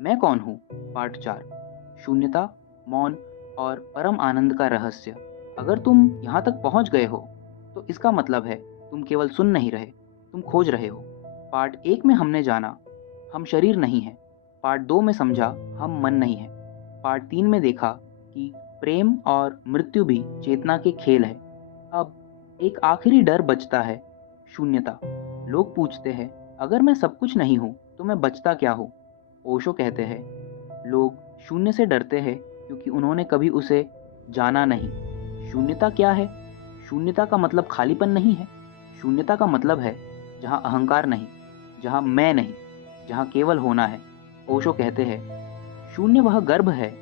मैं कौन हूँ? पार्ट 4। शून्यता, मौन और परम आनंद का रहस्य। अगर तुम यहाँ तक पहुँच गए हो तो इसका मतलब है तुम केवल सुन नहीं रहे, तुम खोज रहे हो। पार्ट 1 में हमने जाना हम शरीर नहीं हैं। पार्ट 2 में समझा हम मन नहीं हैं। पार्ट 3 में देखा कि प्रेम और मृत्यु भी चेतना के खेल है। अब एक आखिरी डर बचता है, शून्यता। लोग पूछते हैं, अगर मैं सब कुछ नहीं हूँ तो मैं बचता क्या हूँ? ओशो कहते हैं, लोग शून्य से डरते हैं क्योंकि उन्होंने कभी उसे जाना नहीं। शून्यता क्या है? शून्यता का मतलब खालीपन नहीं है। शून्यता का मतलब है जहाँ अहंकार नहीं, जहाँ मैं नहीं, जहाँ केवल होना है। ओशो कहते हैं, शून्य वह गर्भ है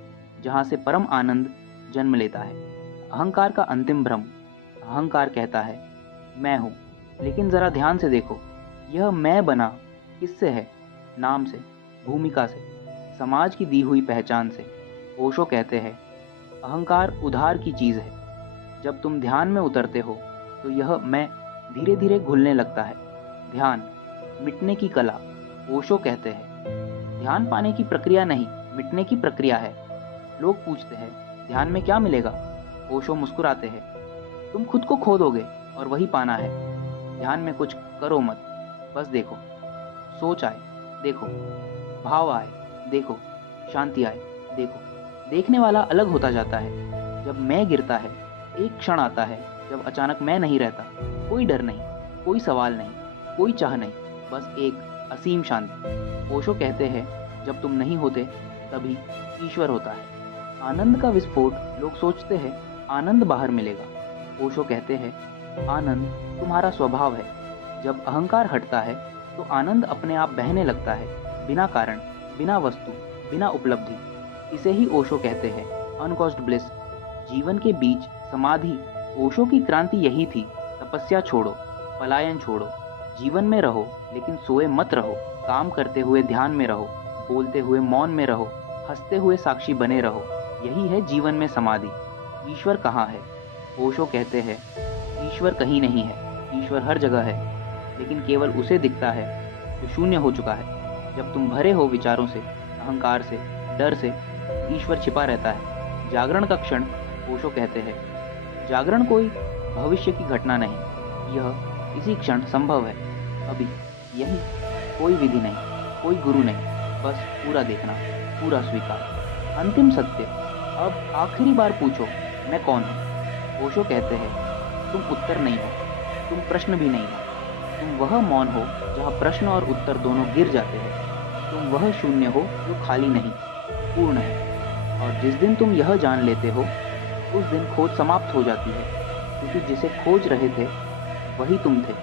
जहाँ से परम आनंद जन्म लेता है। अहंकार का अंतिम भ्रम। अहंकार कहता है, मैं हूँ। लेकिन जरा ध्यान से देखो, यह मैं बना किससे है? नाम से, भूमिका से, समाज की दी हुई पहचान से। ओशो कहते हैं, अहंकार उधार की चीज है। जब तुम ध्यान में उतरते हो तो यह मैं धीरे धीरे घुलने लगता है। ध्यान मिटने की कला। ओशो कहते हैं, ध्यान पाने की प्रक्रिया नहीं, मिटने की प्रक्रिया है। लोग पूछते हैं, ध्यान में क्या मिलेगा? ओशो मुस्कुराते हैं, तुम खुद को खो दोगे और वही पाना है। ध्यान में कुछ करो मत, बस देखो। सोच आए, देखो। भाव आए, देखो। शांति आए, देखो। देखने वाला अलग होता जाता है। जब मैं गिरता है, एक क्षण आता है जब अचानक मैं नहीं रहता। कोई डर नहीं, कोई सवाल नहीं, कोई चाह नहीं, बस एक असीम शांति। ओशो कहते हैं, जब तुम नहीं होते तभी ईश्वर होता है। आनंद का विस्फोट। लोग सोचते हैं आनंद बाहर मिलेगा। ओशो कहते हैं, आनंद तुम्हारा स्वभाव है। जब अहंकार हटता है तो आनंद अपने आप बहने लगता है, बिना कारण, बिना वस्तु, बिना उपलब्धि। इसे ही ओशो कहते हैं अनकॉज्ड ब्लिस। जीवन के बीच समाधि। ओशो की क्रांति यही थी, तपस्या छोड़ो, पलायन छोड़ो। जीवन में रहो लेकिन सोए मत रहो। काम करते हुए ध्यान में रहो, बोलते हुए मौन में रहो, हंसते हुए साक्षी बने रहो। यही है जीवन में समाधि। ईश्वर कहाँ है? ओशो कहते हैं, ईश्वर कहीं नहीं है, ईश्वर हर जगह है, लेकिन केवल उसे दिखता है जो शून्य हो चुका है। जब तुम भरे हो विचारों से, अहंकार से, डर से, ईश्वर छिपा रहता है। जागरण का क्षण। ओशो कहते हैं, जागरण कोई भविष्य की घटना नहीं, यह इसी क्षण संभव है, अभी, यही। कोई विधि नहीं, कोई गुरु नहीं, बस पूरा देखना, पूरा स्वीकार। अंतिम सत्य। अब आखिरी बार पूछो, मैं कौन हूँ? ओशो कहते हैं, तुम उत्तर नहीं हो, तुम प्रश्न भी नहीं हो। तुम वह मौन हो जहाँ प्रश्न और उत्तर दोनों गिर जाते हैं। तुम वह शून्य हो जो खाली नहीं, पूर्ण है। और जिस दिन तुम यह जान लेते हो, उस दिन खोज समाप्त हो जाती है, क्योंकि जिसे खोज रहे थे वही तुम थे।